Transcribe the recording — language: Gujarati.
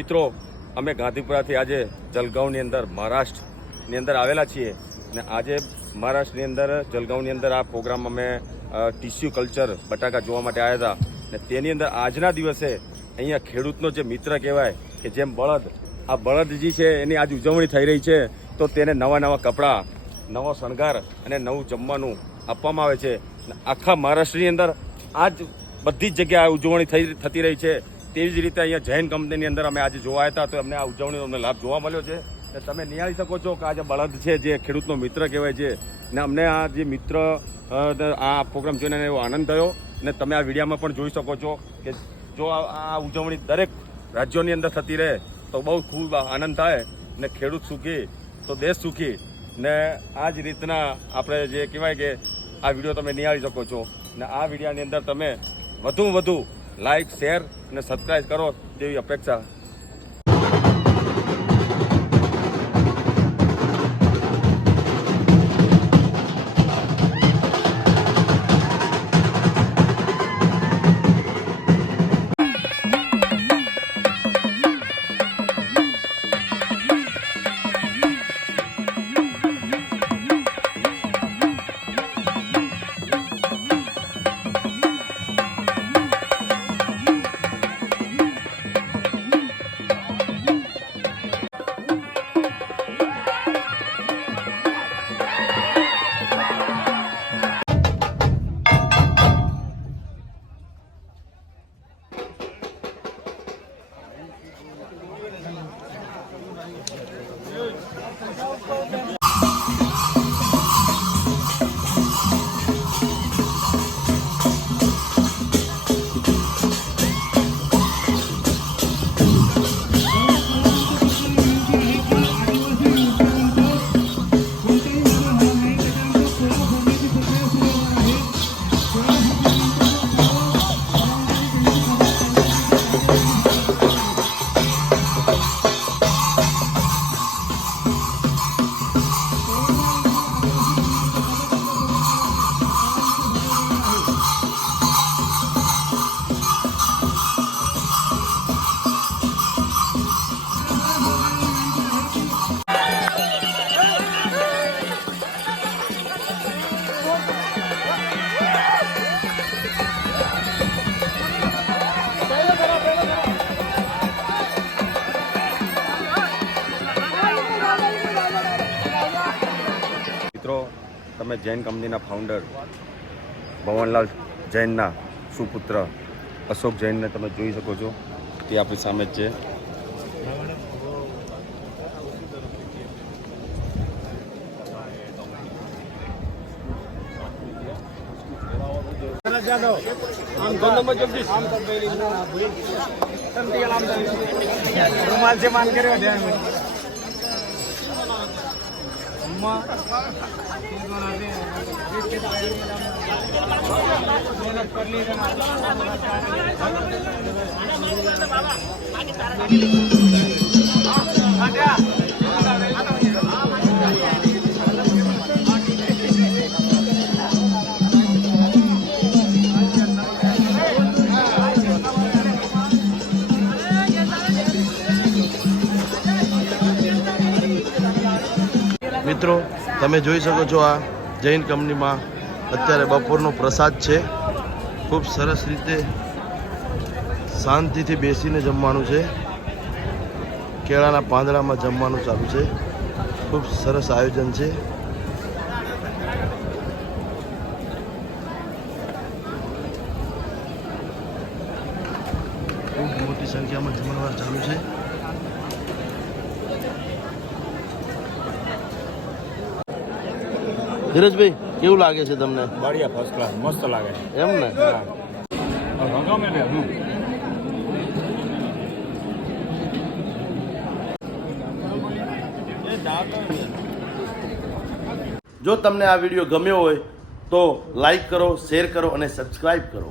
મિત્રો, અમે ગાંધીપુરાથી આજે જલગાંવની અંદર મહારાષ્ટ્રની અંદર આવેલા છીએ ને આજે મહારાષ્ટ્રની અંદર જલગાંવની અંદર આ પ્રોગ્રામ અમે ટીસ્યુ કલ્ચર બટાકા જોવા માટે આવ્યા હતા ને તેની અંદર આજના દિવસે અહીંયા ખેડૂતનો જે મિત્ર કહેવાય કે જેમ બળદ, આ બળદજી છે એની આજ ઉજવણી થઈ રહી છે તો તેને નવા નવા કપડાં, નવો શણગાર અને નવું જમવાનું આપવામાં આવે છે. આખા મહારાષ્ટ્રની અંદર આજ બધી જ જગ્યાએ ઉજવણી થતી રહી છે. તેવી જ રીતે અહીંયા જૈન કંપનીની અંદર અમે આજે જોવા આવ્યા હતા તો અમને આ ઉજવણીનો અમને લાભ જોવા મળ્યો છે. ને તમે નિહાળી શકો છો કે આ જે બળદ છે જે ખેડૂતનો મિત્ર કહેવાય છે ને અમને આ જે મિત્ર આ પ્રોગ્રામ જોઈને એવો આનંદ થયો ને તમે આ વિડીયોમાં પણ જોઈ શકો છો કે જો આ ઉજવણી દરેક રાજ્યોની અંદર થતી રહે તો બહુ ખૂબ આનંદ થાય ને ખેડૂત સુખી તો દેશ સુખી. ને આ જ રીતના આપણે જે કહેવાય કે આ વિડીયો તમે નિહાળી શકો છો ને આ વિડીયોની અંદર તમે વધુમાં વધુ લાઇક, શેર અને સબસ્ક્રાઈબ કરો તેવી અપેક્ષા. મિત્રો, તમે જૈન કંપનીના ફાઉન્ડર ભવનલાલ જૈનના સુપુત્ર અશોક જૈનને તમે જોઈ શકો છો તે આપણી સામે જ છે. रुमाल से मान करे ध्यान में मेहनत कर ली મિત્રો, તમે જોઈ શકો છો આ જૈન કંપનીમાં અત્યારે બપોરનો પ્રસાદ છે. ખૂબ સરસ રીતે શાંતિથી બેસીને જમવાનું છે. કેળાના પાંદડામાં જમવાનું ચાલુ છે. ખૂબ સરસ આયોજન છે. ખૂબ મોટી સંખ્યામાં જમણવાર ચાલુ છે. ધીરજભાઈ, કેવું લાગે છે તમને? બઢિયા, ફર્સ્ટ ક્લાસ, મસ્ત લાગે છે એમ ને? જો તમને આ વિડીયો ગમ્યો હોય તો લાઈક કરો, શેર કરો અને સબસ્ક્રાઈબ કરો.